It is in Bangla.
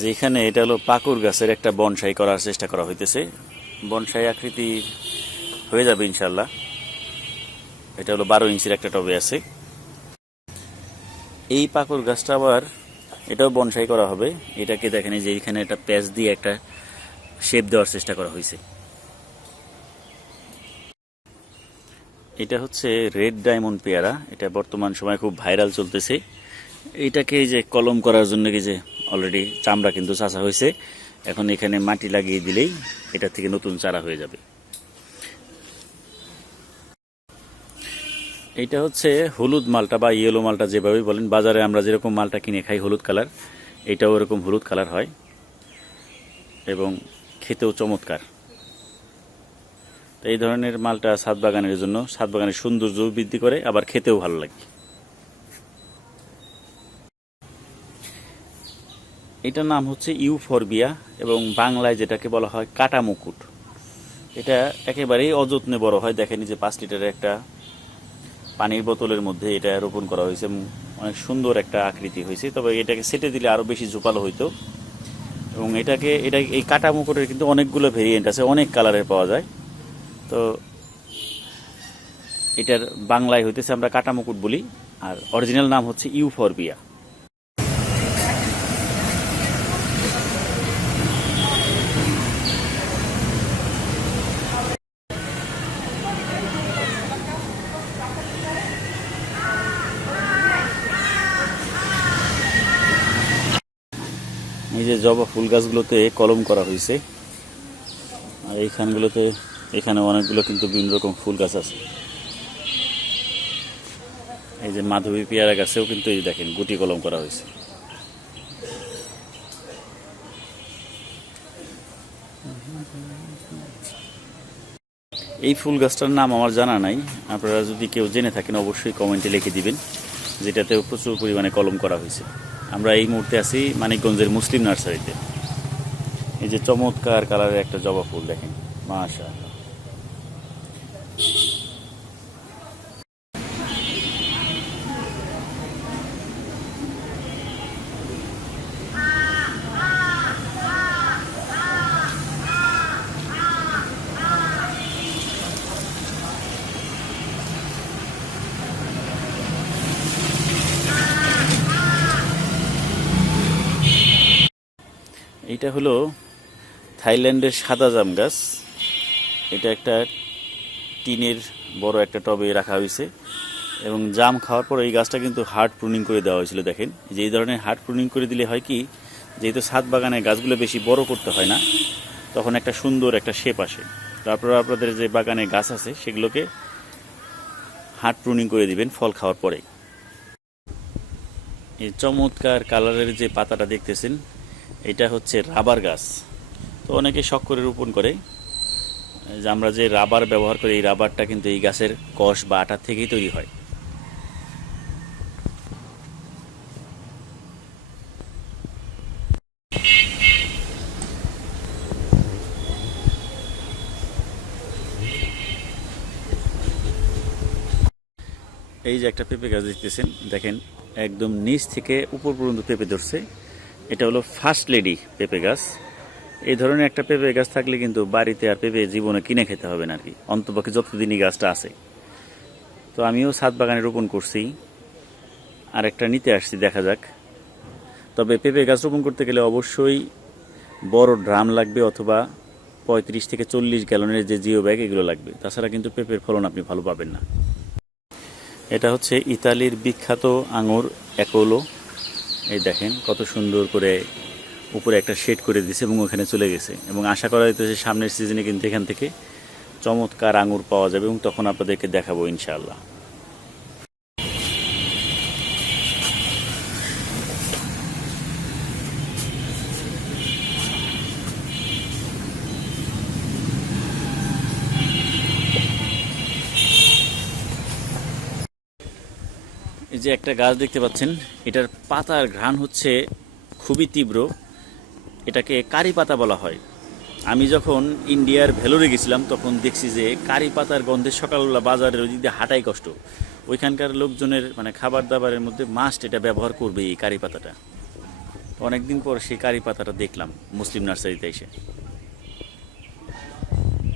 যে এখানে এটা হলো পাকুর গাছের একটা বনসাই করার চেষ্টা করা হইতেছে। বনসাই আকৃতি হয়ে যাবে ইনশাল্লাহ এটা হলো বারো ইঞ্চির একটা টবে আছে। এই পাকুর গাছটা আবার এটাও বনসাই করা হবে। এটাকে দেখেন যে এখানে একটা প্যাচ দিয়ে একটা শেপ দেওয়ার চেষ্টা করা হয়েছে এটা হচ্ছে রেড ডায়মন্ড পেয়ারা। এটা বর্তমান সময় খুব ভাইরাল চলতেছে। এইটাকে এই যে কলম করার জন্য কি যে অলরেডি চামড়া কিন্তু চাষা হয়েছে, এখন এখানে মাটি লাগিয়ে দিলেই এটা থেকে নতুন চারা হয়ে যাবে। এইটা হচ্ছে হলুদ মালটা বা ইয়েলো মালটা যেভাবে বলেন, বাজারে আমরা যেরকম মালটা কিনে খাই হলুদ কালার, এটাও এরকম হলুদ কালার হয় এবং খেতেও চমৎকার। তো এই ধরনের মালটা ছাদ বাগানের জন্য ছাদ বাগানের সৌন্দর্য বৃদ্ধি করে, আবার খেতেও ভালো লাগে। এটার নাম হচ্ছে ইউফরবিয়া এবং বাংলায় যেটাকে বলা হয় কাটা মুকুট এটা একেবারেই অযত্নে বড় হয়। দেখেন যে পাঁচ লিটারের একটা পানির বোতলের মধ্যে এটা রোপণ করা হয়েছে অনেক সুন্দর একটা আকৃতি হয়েছে। তবে এটাকে সেটে দিলে আরও বেশি জোপালো হইতো। এবং এটাকে, এটা এই কাটা মুকুটের কিন্তু অনেকগুলো ভেরিয়েন্ট আছে, অনেক কালারের পাওয়া যায়। তো এটার বাংলায় হইতেছে আমরা কাটা মুকুট বলি, আর অরিজিনাল নাম হচ্ছে ইউফরবিয়া। যে জবা ফুল গাছগুলোতে কলম করা হয়েছে, আর এইখানগুলোতে, এখানে অনেকগুলো কিন্তু বিভিন্ন রকম ফুল গাছ আছে। এই যে মাধবী পেয়ারা গাছেও কিন্তু এই দেখেন, গুটি কলম করা হয়েছে। এই ফুল গাছটার নাম আমার জানা নাই, আপনারা যদি কেউ জেনে থাকেন অবশ্যই কমেন্টে লিখে দিবেন, যেটাতেও প্রচুর পরিমাণে কলম করা হয়েছে। আমরা এই মুহূর্তে আছি মানিকগঞ্জের মুসলিম নার্সারিতে। এই যে চমৎকার কালারের একটা জবা ফুল দেখেন মাশা এইটা হলো থাইল্যান্ডের সাদা জাম গাছ। এটা একটা টিনের বড় একটা টবে রাখা হয়েছে এবং জাম খাওয়ার পর এই গাছটা কিন্তু হার্ড প্রুনিং করে দেওয়া হয়েছিল, দেখেন। যে এই ধরনের হার্ড প্রুনিং করে দিলে হয় কি, যেহেতু ছাদ বাগানে গাছগুলো বেশি বড় করতে হয় না, তখন একটা সুন্দর একটা শেপ আসে। তারপর আপনাদের যে বাগানে গাছ আছে, সেগুলোকে হার্ড প্রুনিং করে দিবেন ফল খাওয়ার পরে। এই চমৎকার কালারের যে পাতাটা দেখতেছেন এটা হচ্ছে রাবার গাছ। তো অনেকে শখ করে রোপণ করে। যে আমরা যে রাবার ব্যবহার করি, এই রাবারটা কিন্তু এই গাছের কষ বা আটার থেকেই তৈরি হয়। এই যে একটা পেঁপে গাছ দেখতেছেন, দেখেন, একদম নিচ থেকে উপর পর্যন্ত পেঁপে ধরছে। এটা হলো ফার্স্ট লেডি পেঁপে গাছ। এই ধরনের একটা পেঁপে গাছ থাকলে কিন্তু বাড়িতে আর পেঁপে জীবনে কিনে খেতে হবে না আর কি। অন্তপক্ষে যতদিনই গাছটা আছে। তো আমিও ছাদ বাগানে রোপণ করছি। আর একটা নিতে আসছি, দেখা যাক। তবে পেঁপে গাছ রোপণ করতে গেলে অবশ্যই বড় ড্রাম লাগবে অথবা পঁয়ত্রিশ থেকে চল্লিশ গ্যালনের যে জিও ব্যাগ, এগুলো লাগবে। তাছাড়া কিন্তু পেঁপের ফলন আপনি ভালো পাবেন না। এটা হচ্ছে ইতালির বিখ্যাত আঙুর একোলো এই দেখেন, কত সুন্দর করে উপরে একটা শেড করে দিয়েছে এবং ওখানে চলে গেছে। এবং আশা করা যেতেছে সামনের সিজনে কিন্তু এখান থেকে চমৎকার আঙুর পাওয়া যাবে এবং তখন আপনাদেরকে দেখাবো ইনশাআল্লাহ। যে একটা গাছ দেখতে পাচ্ছেন, এটার পাতার ঘ্রাণ হচ্ছে খুবই তীব্র। এটাকে কারি পাতা বলা হয়। আমি যখন ইন্ডিয়ার ভেলোরে গেছিলাম, তখন দেখছি যে কারি পাতার গন্ধে সকালবেলা বাজারের ওই দিক হাঁটাই কষ্ট। ওইখানকার লোকজনের মানে খাবার দাবারের মধ্যে মাস্ট এটা ব্যবহার করবে এই কারি পাতাটা। অনেকদিন পর সেই কারি পাতাটা দেখলাম, মুসলিম নার্সারিতে এসে।